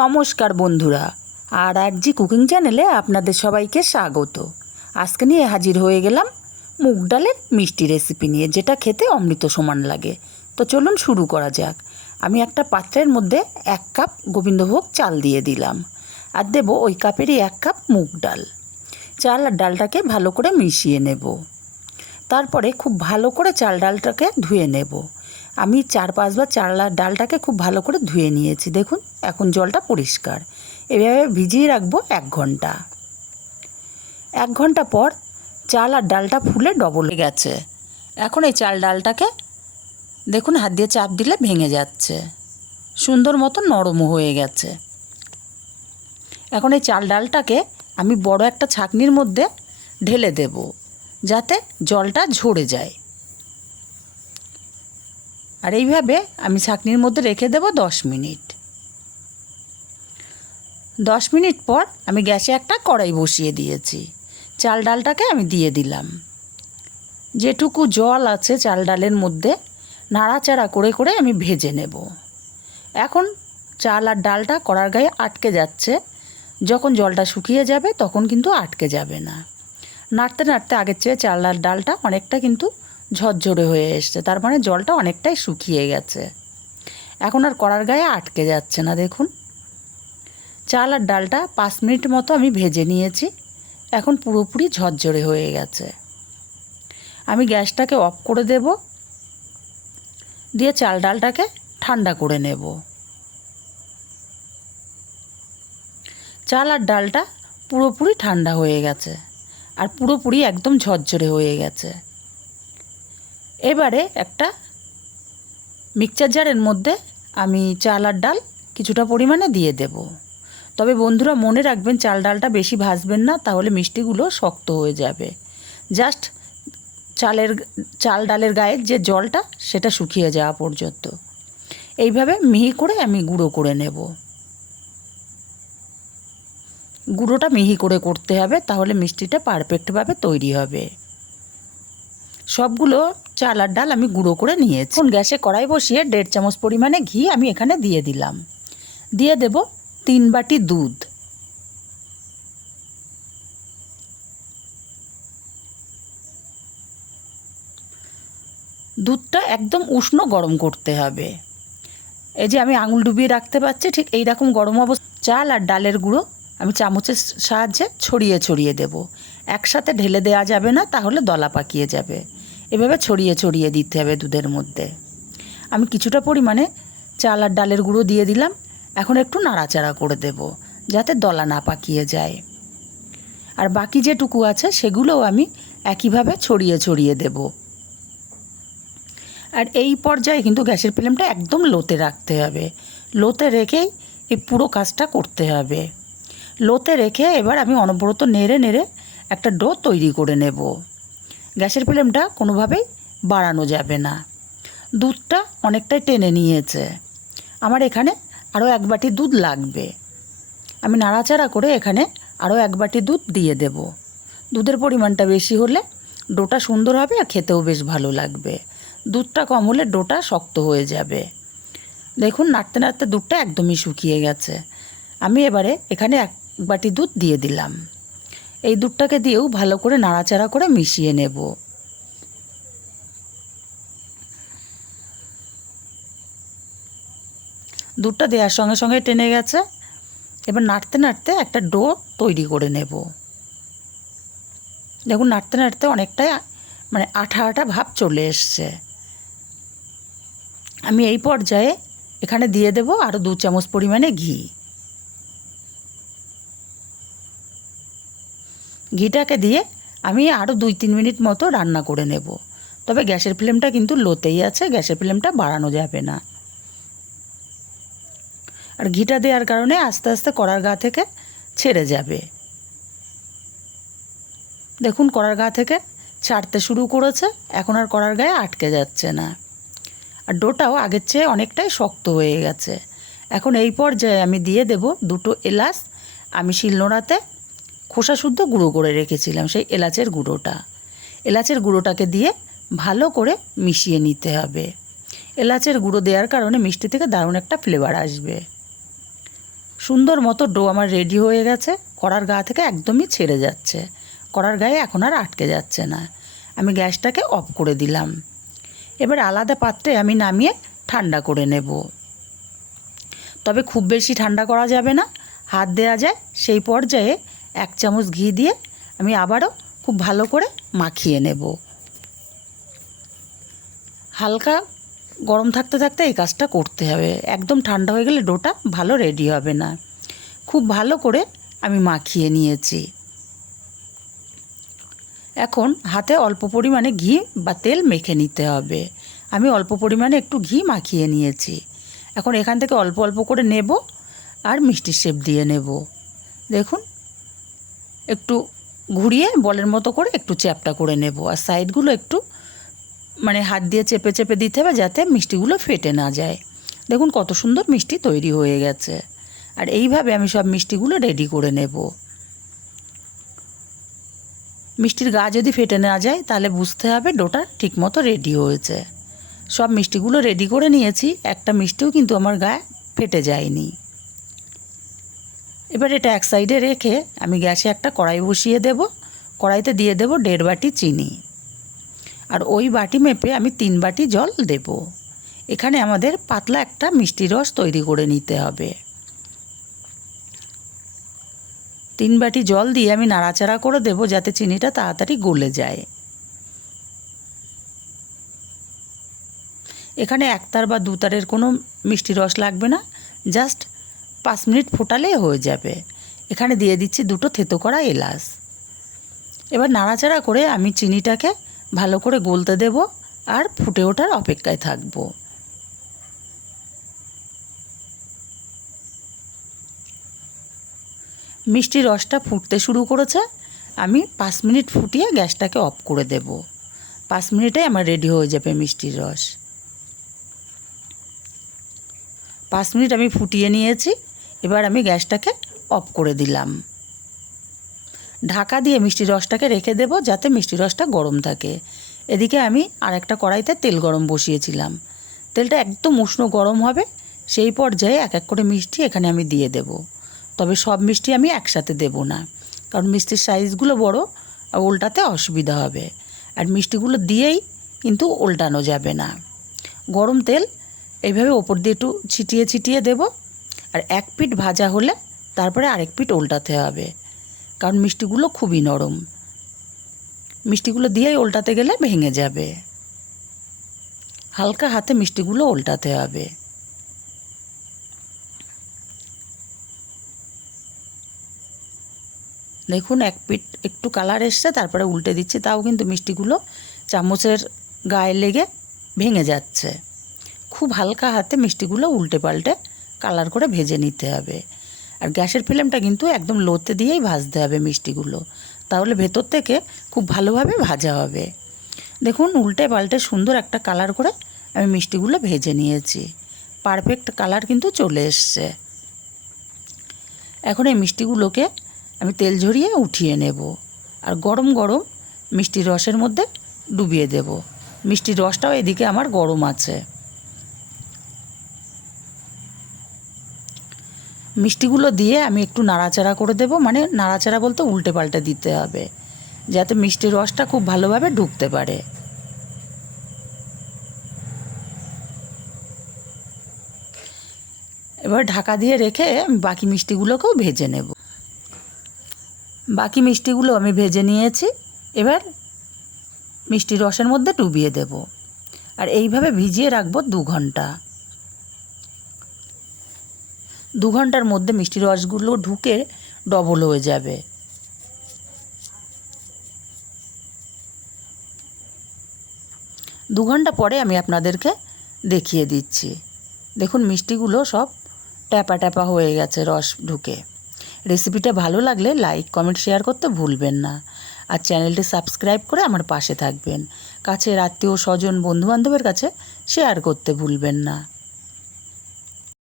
নমস্কার বন্ধুরা, আর আর জি কুকিং চ্যানেলে আপনাদের সবাইকে স্বাগত। আজকে নিয়ে হাজির হয়ে গেলাম মুগ ডালের মিষ্টি রেসিপি নিয়ে, যেটা খেতে অমৃত সমান লাগে। তো চলুন শুরু করা যাক। আমি একটা পাত্রের মধ্যে এক কাপ গোবিন্দভোগ চাল দিয়ে দিলাম, আর দেবো ওই কাপেরই এক কাপ মুগ ডাল। চাল আর ডালটাকে ভালো করে মিশিয়ে নেব। তারপরে খুব ভালো করে চাল ডালটাকে ধুয়ে নেব। আমি চার পাঁচবার আর ডালটাকে খুব ভালো করে ধুয়ে নিয়েছি। দেখুন, এখন জলটা পরিষ্কার। এভাবে ভিজিয়ে রাখব এক ঘণ্টা। এক ঘণ্টা পর চাল আর ডালটা ফুলে ডবল হয়ে গেছে। এখন এই চাল ডালটাকে দেখুন, হাত দিয়ে চাপ দিলে ভেঙে যাচ্ছে। সুন্দর মতো নরমও হয়ে গেছে। এখন এই চাল ডালটাকে আমি বড় একটা ছাকনির মধ্যে ঢেলে দেব, যাতে জলটা ঝরে যায়। আর এইভাবে আমি ছাঁকনির মধ্যে রেখে দেব দশ মিনিট। দশ মিনিট পর আমি গ্যাসে একটা কড়াই বসিয়ে দিয়েছি। চাল ডালটাকে আমি দিয়ে দিলাম। যেটুকু জল আছে চাল ডালের মধ্যে নাড়াচাড়া করে করে আমি ভেজে নেব। এখন চাল আর ডালটা কড়ার গায়ে আটকে যাচ্ছে। যখন জলটা শুকিয়ে যাবে তখন কিন্তু আটকে যাবে না। নাড়তে নাড়তে আগের চেয়ে চাল আর ডালটা অনেকটা কিন্তু ঝরঝরে হয়ে এসছে। তার মানে জলটা অনেকটাই শুকিয়ে গেছে। এখন আর কড়ার গায়ে আটকে যাচ্ছে না, দেখুন। চাল আর ডালটা পাঁচ মিনিট মতো আমি ভেজে নিয়েছি। এখন পুরোপুরি ঝরঝরে হয়ে গেছে। আমি গ্যাসটাকে অফ করে দেব। দিয়ে চাল ডালটাকে ঠান্ডা করে নেব। চাল আর ডালটা পুরোপুরি ঠান্ডা হয়ে গেছে। আর পুরোপুরি একদম ঝরঝরে হয়ে গেছে। এবারে একটা মিক্সচার জারের মধ্যে আমি চাল আর ডাল কিছুটা পরিমাণে দিয়ে দেব। তবে বন্ধুরা মনে রাখবেন চাল ডালটা বেশি ভাজবেন না, তাহলে মিষ্টিগুলো শক্ত হয়ে যাবে। জাস্ট চালের, চাল ডালের গায়ের যে জলটা, সেটা শুকিয়ে যাওয়া পর্যন্ত। এইভাবে মিহি করে আমি গুঁড়ো করে নেব। গুঁড়োটা মিহি করে করতে হবে, তাহলে মিষ্টিটা পারফেক্টভাবে তৈরি হবে। সবগুলো চাল আর ডাল আমি গুঁড়ো করে নিয়েছি। গ্যাসে কড়াই বসিয়ে দেড় চামচ পরিমাণে ঘি আমি এখানে দিয়ে দিলাম। দিয়ে দেব তিন বাটি দুধ। দুধটা একদম উষ্ণ গরম করতে হবে। এই যে আমি আঙুল ডুবিয়ে রাখতে পারছি, ঠিক এই রকম গরম অবস্থা। চাল আর ডালের গুঁড়ো আমি চামচের সাহায্যে ছড়িয়ে ছড়িয়ে দেব। একসাথে ঢেলে দেওয়া যাবে না, তাহলে দলা পাকিয়ে যাবে। এভাবে ছড়িয়ে ছড়িয়ে দিতে হবে দুধের মধ্যে। আমি কিছুটা পরিমাণে চাল আর ডালের গুঁড়ো দিয়ে দিলাম। এখন একটু নাড়াচাড়া করে দেব, যাতে দলা না পাকিয়ে যায়। আর বাকি যেটুকু আছে, সেগুলোও আমি একইভাবে ছড়িয়ে ছড়িয়ে দেব। আর এই পর্যায়ে কিন্তু গ্যাসের ফ্লেমটা একদম লোতে রাখতে হবে। লোতে রেখেই এই পুরো কাজটা করতে হবে। লোতে রেখে এবার আমি অনবরত নেড়ে নেড়ে একটা ডো তৈরি করে নেব। গ্যাসের ফ্লেমটা কোনোভাবেই বাড়ানো যাবে না। দুধটা অনেকটাই টেনে নিয়েছে। আমার এখানে আরও এক বাটি দুধ লাগবে। আমি নাড়াচাড়া করে এখানে আরও এক বাটি দুধ দিয়ে দেব। দুধের পরিমাণটা বেশি হলে ডোটা সুন্দর হবে আর খেতেও বেশ ভালো লাগবে। দুধটা কম হলে ডোটা শক্ত হয়ে যাবে। দেখুন, নাড়তে নাড়তে দুধটা একদমই শুকিয়ে গেছে। আমি এবারে এখানে এক বাটি দুধ দিয়ে দিলাম। এই দুধটাকে দিয়েও ভালো করে নাড়াচাড়া করে মিশিয়ে নেব। দুধটা দেওয়ার সঙ্গে সঙ্গে টেনে গেছে। এবার নাড়তে নাড়তে একটা ডো তৈরি করে নেব। দেখুন, নাড়তে নাড়তে অনেকটাই মানে আঠা আঠা ভাব চলে এসছে। আমি এই পর্যায়ে এখানে দিয়ে দেব আরও দু চামচ পরিমাণে ঘি। ঘিটাকে দিয়ে আমি আরও দুই তিন মিনিট মতো রান্না করে নেব। তবে গ্যাসের ফ্লেমটা কিন্তু লোতেই আছে, গ্যাসের ফ্লেমটা বাড়ানো যাবে না। আর ঘিটা দেওয়ার কারণে আস্তে আস্তে কড়ার গা থেকে ছেড়ে যাবে। দেখুন কড়ার গা থেকে ছাড়তে শুরু করেছে, এখন আর কড়ার গায়ে আটকে যাচ্ছে না। আর ডোটাও আগের চেয়ে অনেকটাই শক্ত হয়ে গেছে। এখন এই পর্যায়ে আমি দিয়ে দেব দুটো এলাচ, আমি শিলনোড়াতে খোসা শুদ্ধ গুঁড়ো করে রেখেছিলাম সেই এলাচের গুঁড়োটা। এলাচের গুঁড়োটাকে দিয়ে ভালো করে মিশিয়ে নিতে হবে। এলাচের গুঁড়ো দেওয়ার কারণে মিষ্টি থেকে দারুণ একটা ফ্লেভার আসবে। সুন্দর মতো ডো আমার রেডি হয়ে গেছে। কড়ার গা থেকে একদমই ছেড়ে যাচ্ছে। কড়ার গায়ে এখন আর আটকে যাচ্ছে না। আমি গ্যাসটাকে অফ করে দিলাম। এবার আলাদা পাত্রে আমি নামিয়ে ঠান্ডা করে নেব। তবে খুব বেশি ঠান্ডা করা যাবে না। হাত দেওয়া যায় সেই পর্যায়ে এক চামচ ঘি দিয়ে আমি আবারও খুব ভালো করে মাখিয়ে নেব। হালকা গরম থাকতে থাকতে এই কাজটা করতে হবে। একদম ঠান্ডা হয়ে গেলে ডোটা ভালো রেডি হবে না। খুব ভালো করে আমি মাখিয়ে নিয়েছি। এখন হাতে অল্প পরিমাণে ঘি বা তেল মেখে নিতে হবে। আমি অল্প পরিমাণে একটু ঘি মাখিয়ে নিয়েছি। এখন এখান থেকে অল্প অল্প করে নেব আর মিষ্টির শেপ দিয়ে নেব। দেখুন একটু ঘুরিয়ে বলের মতো করে একটু চ্যাপটা করে নেব। আর সাইডগুলো একটু মানে হাত দিয়ে চেপে চেপে দিতে হবে যাতে মিষ্টিগুলো ফেটে না যায়। দেখুন কত সুন্দর মিষ্টি তৈরি হয়ে গেছে। আর এইভাবে আমি সব মিষ্টিগুলো রেডি করে নেব। মিষ্টির গা যদি ফেটে না যায়, তাহলে বুঝতে হবে ডোটা ঠিকমতো রেডি হয়েছে। সব মিষ্টিগুলো রেডি করে নিয়েছি, একটা মিষ্টিও কিন্তু আমার গায়ে ফেটে যায়নি। এবার এটা এক সাইডে রেখে আমি গ্যাসে একটা কড়াই বসিয়ে দেব। কড়াইতে দিয়ে দেব দেড় বাটি চিনি। আর ওই বাটি মেপে আমি তিন বাটি জল দেব। এখানে আমাদের পাতলা একটা মিষ্টি রস তৈরি করে নিতে হবে। তিন বাটি জল দিয়ে আমি নাড়াচাড়া করে দেব যাতে চিনিটা তাড়াতাড়ি গলে যায়। এখানে একতার বা দুতারের কোনো মিষ্টি রস লাগবে না। জাস্ট পাঁচ মিনিট ফোটালে হয়ে যাবে। এখানে দিয়ে দিচ্ছি দুটো থেতো করা এলাচ। এবার নাড়াচাড়া করে আমি চিনিটাকে ভালো করে গলতে দেব আর ফুটে ওঠার অপেক্ষায় থাকব। মিষ্টি রসটা ফুটতে শুরু করেছে। আমি পাঁচ মিনিট ফুটিয়ে গ্যাসটাকে অফ করে দেব। পাঁচ মিনিটে আমার রেডি হয়ে যাবে মিষ্টির রস। পাঁচ মিনিট আমি ফুটিয়ে নিয়েছি। এবার আমি গ্যাসটাকে অফ করে দিলাম। ঢাকা দিয়ে মিষ্টি রসটাকে রেখে দেব যাতে মিষ্টি রসটা গরম থাকে। এদিকে আমি আরেকটা কড়াইতে তেল গরম বসিয়েছিলাম। তেলটা একদম উষ্ণ গরম হবে, সেই পর্যায়ে এক এক করে মিষ্টি এখানে আমি দিয়ে দেব। তবে সব মিষ্টি আমি একসাথে দেব না, কারণ মিষ্টির সাইজগুলো বড় আর উল্টাতে অসুবিধা হবে। আর মিষ্টিগুলো দিয়েই কিন্তু উল্টানো যাবে না। গরম তেল এইভাবে ওপর দিয়ে একটু ছিটিয়ে ছিটিয়ে দেব। আর এক পিঠ ভাজা হলে তারপরে আরেক পিঠ উল্টাতে হবে। কারণ মিষ্টিগুলো খুবই নরম। মিষ্টিগুলো দিয়েই উল্টাতে গেলে ভেঙে যাবে। হালকা হাতে মিষ্টিগুলো উল্টাতে হবে। দেখুন, এক পিঠ একটু কালার এসছে, তারপরে উল্টে দিচ্ছি, তাও কিন্তু মিষ্টিগুলো চামচের গায়ে লেগে ভেঙে যাচ্ছে। খুব হালকা হাতে মিষ্টিগুলো উল্টে পাল্টে কালার করে ভেজে নিতে হবে। আর গ্যাসের ফ্লেমটা কিন্তু একদম লোতে দিয়েই ভাজতে হবে মিষ্টিগুলো। তাহলে ভেতর থেকে খুব ভালোভাবে ভাজা হবে। দেখুন, উল্টে পাল্টে সুন্দর একটা কালার করে আমি মিষ্টিগুলো ভেজে নিয়েছি। পারফেক্ট কালার কিন্তু চলে এসছে। এখন এই মিষ্টিগুলোকে আমি তেল ঝরিয়ে উঠিয়ে নেব। আর গরম গরম মিষ্টি রসের মধ্যে ডুবিয়ে দেব। মিষ্টি রসটাও এদিকে আমার গরম আছে। মিষ্টিগুলো দিয়ে আমি একটু নাড়াচাড়া করে দেব। মানে নাড়াচাড়া বলতে উল্টে পাল্টে দিতে হবে। যাতে মিষ্টির রসটা খুব ভালোভাবে ঢুকতে পারে। এবার ঢাকা দিয়ে রেখে আমি বাকি মিষ্টিগুলোকেও ভেজে নেব। বাকি মিষ্টিগুলো আমি ভেজে নিয়েছি। এবার মিষ্টি রসের মধ্যে ডুবিয়ে দেব। আর এইভাবে ভিজিয়ে রাখব দু ঘণ্টা। দু ঘণ্টার মধ্যে মিষ্টি রসগুলো ঢুকে ডবল হয়ে যাবে। দু ঘণ্টা পরে আমি আপনাদেরকে দেখিয়ে দিচ্ছি। দেখুন মিষ্টিগুলো সব ট্যাপা ট্যাপা হয়ে গেছে রস ঢুকে। রেসিপিটা ভালো লাগলে লাইক, কমেন্ট, শেয়ার করতে ভুলবেন না। আর চ্যানেলটি সাবস্ক্রাইব করে আমার পাশে থাকবেন। কাছের আত্মীয় স্বজন, বন্ধুবান্ধবের কাছে শেয়ার করতে ভুলবেন না।